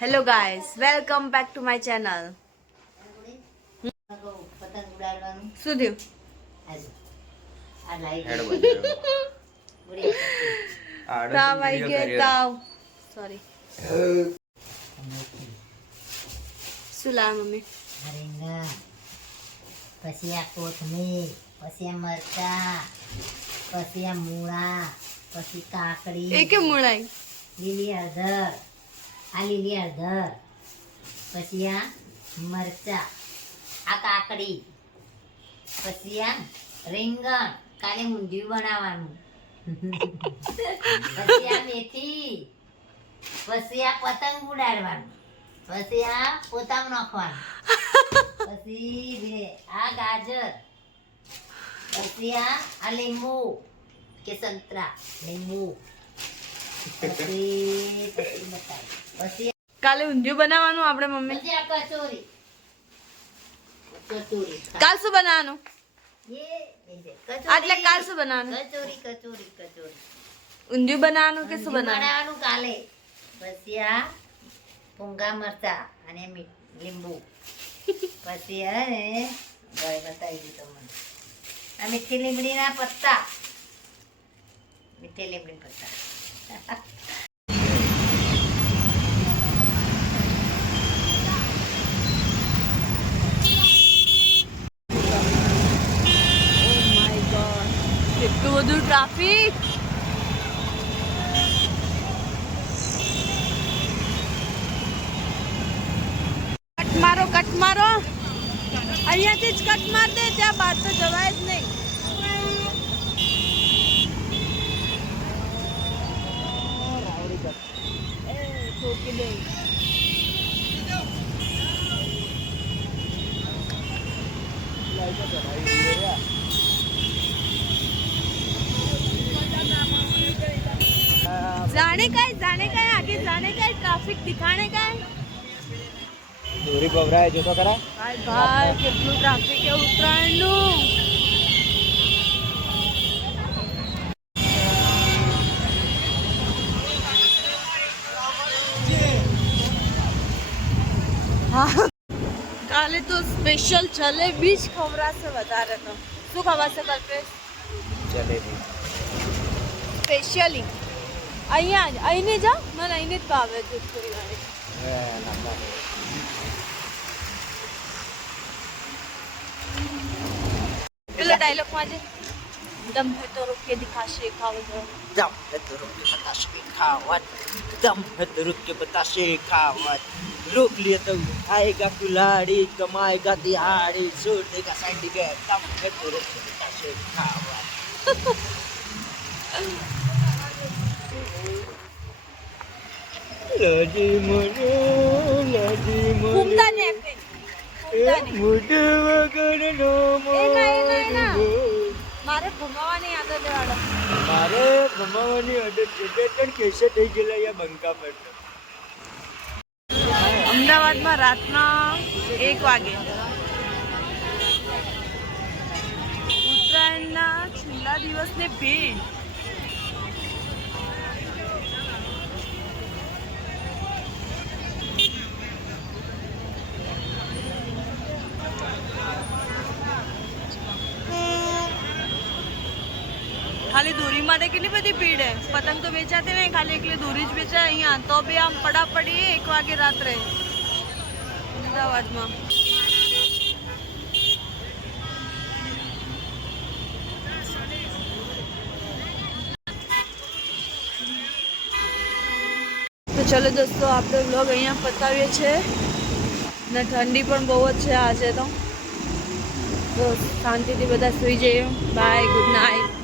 Hello guys, welcome back to my channel. શું થયું? તાવ આવી ગયો તાવ. સોરી. શું લાવ્યા મમ્મી? રીંગણ, પછી આ કોથમીર, પછી આ મરચાં, પછી આ મૂળા, પછી કાકડી, એ કે મૂળાઈ લીલી હળદર, આ લીલી હળદર, પછી આ મરચાં, આ કાકડી, પછી આ રીંગણ, કાલે ઊંધિયું બનાવવાનું, પછી આ મેથી, પછી આ પતંગ ઉડાડવાનું, પછી આ પોતામાં નાખવાનું, પછી આ ગાજર, પછી આ લીંબુ કે સંતરા લીંબુ, પછી કાલે ઊંધિયું બનાવવાનું આપણે મમ્મી. આ કચોરી કચોરી કાલ શું બનાવવાનું? એટલે કાલ શું બનાવવાનું? કચોરી કચોરી કચોરી ઊંધિયું બનાવવાનું કે શું બનાવવાનું? કાલે. પછી આ પૂંગા મરચા અને લીંબુ, પછી બતાવી દીધું મને આ મીઠી લીમડીના પત્તા, મીઠી લીમડી પત્તા. એટલું બધું ટ્રાફિક. કટ મારો કટ મારો, અહીંયાથી જ કટ માર દે, ત્યાં બહાર તો જવાય જ નહીં. ઠોકી દે. जाने का है आगे जाने का है, ट्रैफिक दिखाने का है. दूरी बबरा है जो तो करा भाई भाई કેટલું ટ્રાફિક છે ઉત્તરાયણનું. હા, કાલે તો સ્પેશિયલ જલેબી જ ખવડાશે વધારે. તો શું ખવાશે કલ્પેશ? जलेबी સ્પેશિયલી અહીંયા જ અહીંને જાઓ, મને અહીંને જ ભાવે જોધપુરી વાળી. પેલો ડાયલોગ માં છે, દમ હે તો રોક કે દિખાશે ખાવત. दम है तो रुक के बताशे खावत, दम है तो रुक के बताशे खावत, रोक लिए तो आएगा कुल्हाड़ी, कमाएगा दिहाड़ी, छोड़ देगा सर्टिफिकेट, दम है तो रुक के बताशे खावत. लाजी मने ઘૂમતા ને એમ કે ઘૂમતા નહીં. मुझे वगैरह नो એના મારે ઘુમાવાની આદત વાળો. મારે ભમાવાની આદત છે, બે ત્રણ કેસે થઈ ગયેલા અહીંયા બંકા પર. અમદાવાદમાં રાતના 1 વાગે ઉત્તરાયણના છેલ્લા દિવસની ભીડ. ખાલી દોરી માટે કેટલી બધી ભીડ હે. પતંગ તો વેચાતી નહીં, ખાલી એકલી દોરી જ વેચાય અહીંયા. તો બી આમ પડાપડી 1 વાગે રાત્રે અમદાવાદમાં. તો ચલો દોસ્તો, આપણે વ્લોગ અહીંયા પતાવીએ છીએ ને ઠંડી પણ બહુ જ છે આજે તો શાંતિથી બધા સૂઈ જઈએ. Bye, good night.